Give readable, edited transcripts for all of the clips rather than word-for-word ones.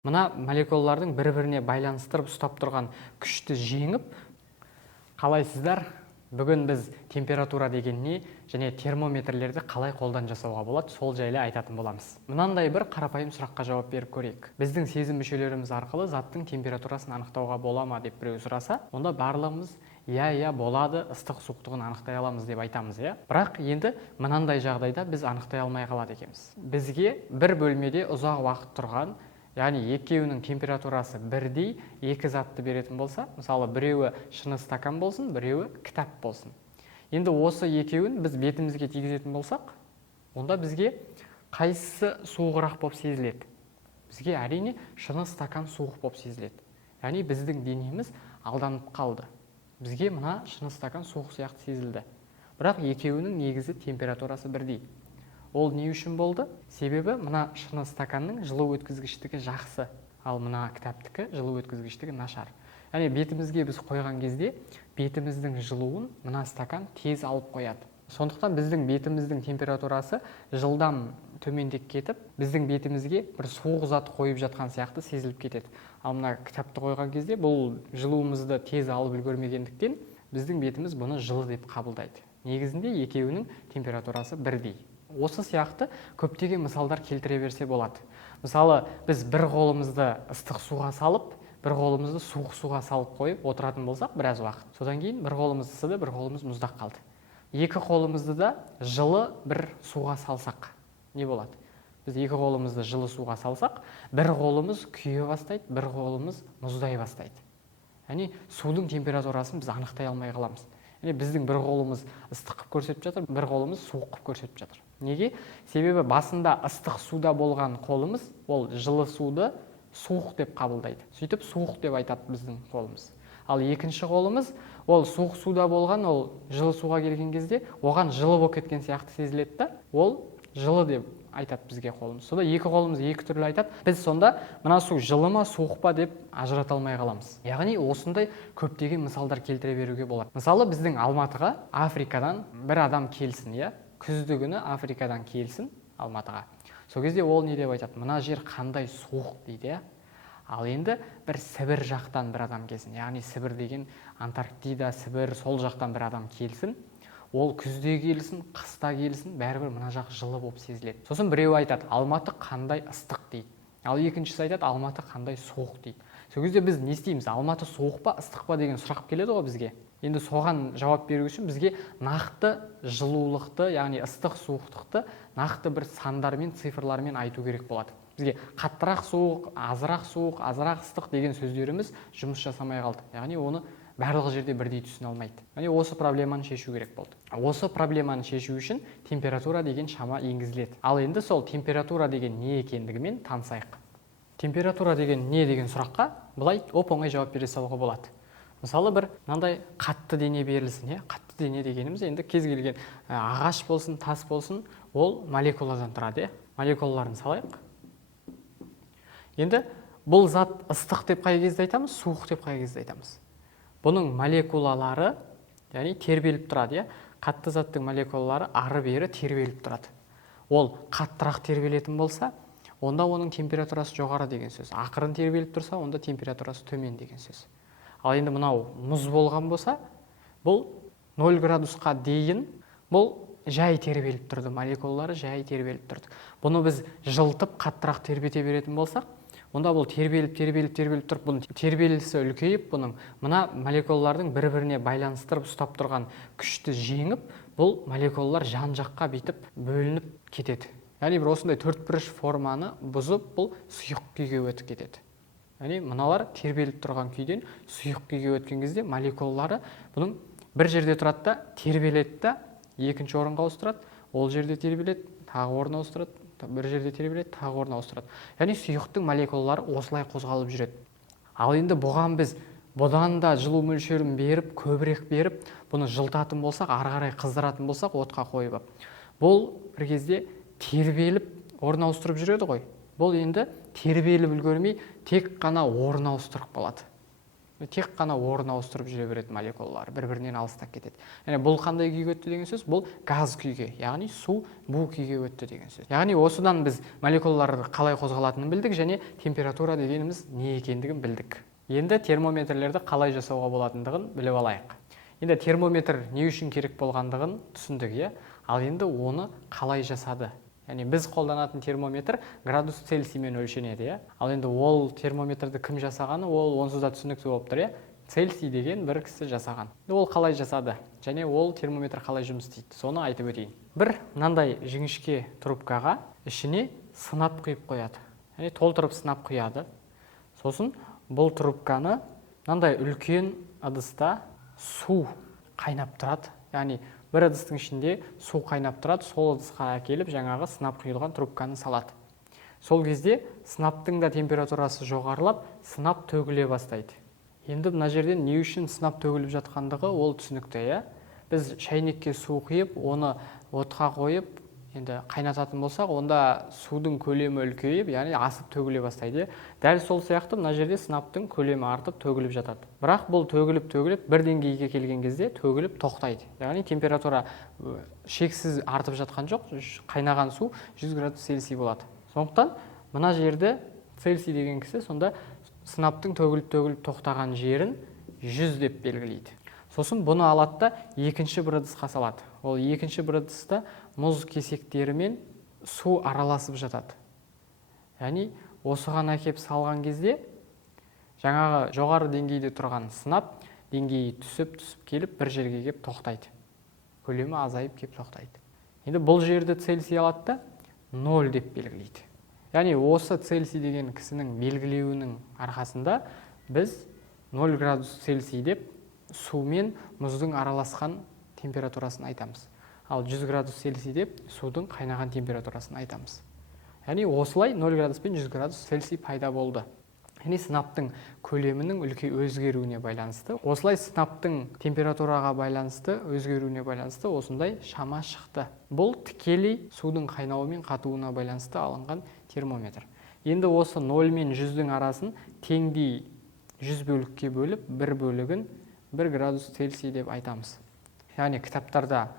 Мына молекулалардың бір-біріне байланыстырып ұстап тұрған күшті жеңіп, қалайсыздар? Бүгін біз температура деген не және термометрлерді қалай қолдан жасауға болады, сол жайлы айтатын боламыз. Мынандай бір қарапайым сұраққа жауап беріп көрейік. Біздің сезім мүшелеріміз арқылы заттың температурасын анықтауға бола ма деп біреу сұраса, онда барлығымыз иә болады, ыстық суықтығын анықтай аламыз деп айтамыз, иә. Бірақ енді мынандай жағдайда біз анықтай алмай қалады екенбіз. Бізге бір бөлмеде ұзақ уақыт тұрған, яғни екеуінің температурасы бірдей екі затты беретін болса, мысалы біреуі шыны стакан болсын, біреуі кітап болсын. Енді осы екеуін біз бетімізге тигізетін болсақ, онда бізге қайсысы суығырақ болып сезіледі? Бізге әрине шыны стакан суық болып сезіледі. Яғни біздің денеміз алданып қалды. Бізге мына шыны стакан суық сияқты сезілді. Бірақ екеуінің негізі температурасы бірдей. Ол не үшін болды? Себебі мына шыны стаканның жылу өткізгіштігі жақсы, ал мына кітаптікі жылу өткізгіштігі нашар. Яғни бетімізге біз қойған кезде бетіміздің жылуын мына стакан тез алып қояды. Сондықтан біздің бетіміздің температурасы жылдам төмендеп кетіп, біздің бетімізге бір суық зат қойып жатқан сияқты сезіліп кетеді. Ал мына кітапты қойған кезде бұл жылуымызды тез алып үлгермегендіктен біздің бетіміз бұны жылы деп қабылдайды. Негізінде екеуінің температурасы бірдей. Осы сияқты көптеген мысалдар келтіре берсе болады. Мысалы, біз бір қолымызды ыстық суға салып, бір қолымызды суық суға салып қойып отыратын болсақ біраз уақыт. Содан кейін бір қолымыз ысыды, бір қолымыз мұздақ қалды. Екі қолымызды да жылы бір суға салсақ не болады? Біз екі қолымызды жылы суға салсақ, бір қолымыз күйе бастайды, бір қолымыз мұздай бастайды. Яғни судың температурасын біз анықтай алмай қаламыз. Біздің бір қолымыз ыстық көрсетіп жатыр, бір қолымыз суық көрсетіп жатыр. Неге? Себебі басында ыстық суда болған қолымыз, ол жылы суды суық деп қабылдайды. Сөйтіп суық деп айтады біздің қолымыз. Ал екінші қолымыз, ол суық суда болған, ол жылы суға келген кезде, оған жылы болып кеткен сияқты сезіледі да, ол жылы деп айтады бізге қолымыз. Сонда екі қолымыз екі түрлі айтады. Біз сонда мына су жылы ма, суық па деп ажырата алмай қаламыз. Яғни осындай көптеген мысалдар келтіре беруге болады. Мысалы, біздің Алматыға Африкадан бір адам келсін, иә? Күзді күні Африкадан келсін Алматыға. Сол кезде ол не деп айтады? Мына жер қандай суық дейді, иә? Ал енді бір Сібір жақтан бір адам келсін. Яғни Сібір деген Антарктида, Сібір, сол жақтан бір адам келсін. Ол күзде келсін, қыста келсін, бәрібір мына жақ жылы болып сезіледі. Сосын біреу айтады, Алматы қандай ыстық дейді. Ал екіншісі айтады, Алматы қандай суық дейді. Сол кезде біз не істейміз? Алматы суық па, ыстық па деген сұрақ келеді ғой бізге. Енді соған жауап беру үшін бізге нақты жылулықты, яғни ыстық суықтықты нақты бір сандармен, цифрлармен айту керек болады. Бізге қаттырақ суық, азырақ ыстық деген сөздеріміз жұмыс жасамай қалды. Яғни оны барлық жерде бірдей түсіне алмайды. Яғни осы проблеманы шешу керек болды. Осы проблеманы шешу үшін температура деген шама енгізіледі. Ал енді сол температура деген не екендігімен танысайық. Температура деген не деген сұраққа былай оп-оңай жауап бере салуға болады. Мысалы, бір мынандай қатты дене берілсін, қатты дене дегеніміз енді кез келген ағаш болсын, тас болсын, ол молекуладан тұрады, молекулаларын салайық. Енді бұл зат ыстық деп қай кезде айтамыз, суық деп қай кезде айтамыз. Бұның молекулалары, яғни тербеліп тұрады, қатты заттың молекулалары ары-бері тербеліп тұрады. Ол қаттырақ тербелетін болса, онда оның температурасы жоғары деген сөз. Ақырын тербеліп тұрса, онда температурасы төмен деген сөз. Ал енді мынау мұз болған болса, бұл 0 градусқа дейін бұл жай тербеліп тұрды, молекулалары жай тербеліп тұрды. Бұны біз жылтып қаттырақ тербете беретін болсақ, онда бұл тербеліп тұрып, бұның тербелісі үлкейіп, бұның мына молекулалардың бір-біріне байланыстырып ұстап тұрған күшті жеңіп, бұл молекулалар жан-жаққа битіп бөлініп кетеді. Яғни бір осындай төртбұрыш форманы бұзып, бұл сұйық күйге өтіп кетеді. Яғни мыналар тербеліп тұрған күйден сұйық күйге өткен кезде молекулалары бұның бір жерде тұрады да тербеледі да екінші орынға ауыстырады, ол жерде тербеледі, тағы орын ауыстырады, бір жерде тербеледі, тағы орын ауыстырады. Яғни сұйықтың молекулалары осылай қозғалып жүреді. Ал енді бұған біз бұдан да жылу мөлшерін беріп, көбірек беріп, бұны жылтатын болсақ, ары қарай қыздыратын болсақ, отқа қойып. Бұл бір кезде тербеліп, орын ауыстырып жүреді ғой. Бұл енді тербеліп үлгермей, тек қана орын ауыстырып қалады. тек қана орын ауыстырып жүре береді молекулалар, бір-бірінен алыстап кетеді. Яғни бұл қандай күйге өтті деген сөз? Бұл газ күйге, яғни су бу күйге өтті деген сөз. Яғни осыдан біз молекулалар қалай қозғалатынын білдік және температура дегеніміз не екендігін білдік. Енді термометрлерді қалай жасауға болатындығын біліп алайық. Енді термометр не үшін керек болғандығын түсіндік, иә? Ал енді оны қалай жасады? Яғни біз қолданатын термометр градус Цельсиймен өлшенеді, иә? Ал енді ол термометрді кім жасағаны, ол онсыз да түсінікті болып тұр, иә? Цельсий деген бір кісі жасаған. Ол қалай жасады? Және ол термометр қалай жұмыс істейді? Соны айтып өтейін. Бір мынандай жіңішке трубкаға ішіне сынап құйып қояды. Яғни толтырып сынап құяды. Сосын бұл трубканы мынандай үлкен ыдыста су қайнап тұрады. Яғни бір ыдыстың ішінде су қайнап тұрады, сол ыдысқа әкеліп жаңағы сынап құйылған трубканы салады. Сол кезде сынаптың да температурасы жоғарылап, сынап төгіле бастайды. Енді мына жерден не үшін сынап төгіліп жатқандығы ол түсінікті, иә? Біз шайнекке су құйып, оны отқа қойып, енді қайнататын болсақ, онда судың көлемі үлкейіп, яғни асып төгіле бастайды. Дәл сол сияқты мына жерде сынаптың көлемі артып төгіліп жатады. Бірақ бұл төгіліп бір деңгейге келген кезде төгіліп тоқтайды. Яғни температура шексіз артып жатқан жоқ, қайнаған су 100 градус Цельсий болады. Сондықтан мына жерді Цельсий деген кісі сонда сынаптың төгіліп тоқтаған жерін 100 деп белгілейді. Сосын бұны алады да екінші бір ыдысқа салады. Ол екінші бір ыдыста мұз кесектері мен су араласып жатады. Яғни осыған әкеп салған кезде жаңағы жоғары деңгейде тұрған сынап деңгейі түсіп келіп бір жерге кеп тоқтайды. Көлемі азайып кеп тоқтайды. Енді бұл жерді Цельсий алады да 0 деп белгілейді. Яғни осы Цельсий деген кісінің белгілеуінің арқасында біз 0 градус Цельсий деп су мен мұздың араласқан температурасын айтамыз. Ал 100 градус Цельсий деп судың қайнаған температурасын айтамыз. Яғни осылай 0 градус пен 100 градус Цельсий пайда болды. Яғни сынаптың көлемінің өзгеруіне байланысты, осылай сынаптың температураға байланысты, өзгеруіне байланысты осындай шама шықты. Бұл тікелей судың қайнауы мен қатуына байланысты алынған термометр. Енді осы 0 мен 100-дің арасын теңдей 100 бөлікке бөліп, бір бөлігін 1 градус Цельсий деп айтамыз. Яғни кітаптарда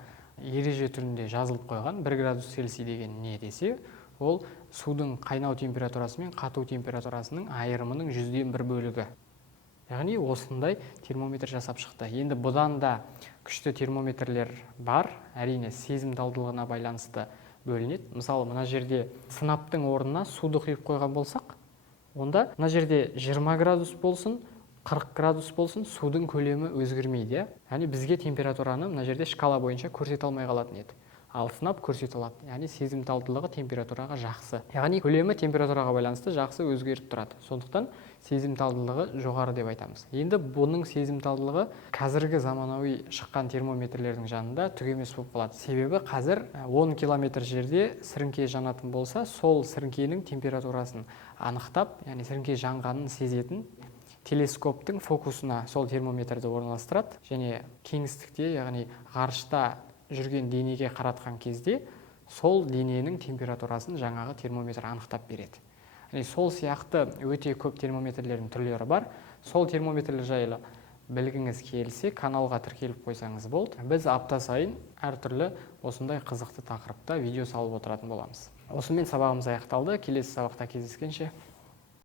ереже түрінде жазылып қойған 1 градус Цельсий деген не десе, ол судың қайнау температурасы мен қату температурасының айырымының 100-ден 1 бөлігі. Яғни осындай термометр жасап шықты. Енді бұдан да күшті термометрлер бар, әрине сезімталдылығына байланысты бөлінеді. Мысалы, мына жерде сынаптың орнына суды құйып қойған болсақ, онда мына жерде 20 градус болсын, 40 градус болсын, судың көлемі өзгермейді. Яғни бізге температураны мына жерде шкала бойынша көрсете алмай қалатын еді. Ал сынап көрсете алады. Яғни сезімталдылығы температураға жақсы. Яғни көлемі температураға байланысты жақсы өзгеріп тұрады. Сондықтан сезімталдылығы жоғары деп айтамыз. Енді бұның сезімталдылығы қазіргі заманауи шыққан термометрлердің жанында түк емес болып қалады. Себебі қазір 10 километр жерде сіріңке жанатын болса, сол сіріңкенің температурасын анықтап, яғни сіріңке жанғанын сезетін телескоптың фокусына сол термометрді орналастырады және кеңістікте, яғни ғарышта жүрген денеге қаратқан кезде сол дененің температурасын жаңағы термометр анықтап береді. Сол сияқты өте көп термометрлердің түрлері бар. Сол термометрлер жайлы білгіңіз келсе, каналға тіркеліп қойсаңыз болды. Біз апта сайын әртүрлі осындай қызықты тақырыпта видео салып отыратын боламыз. Осымен сабағымыз аяқталды. Келесі сабақта кездескенше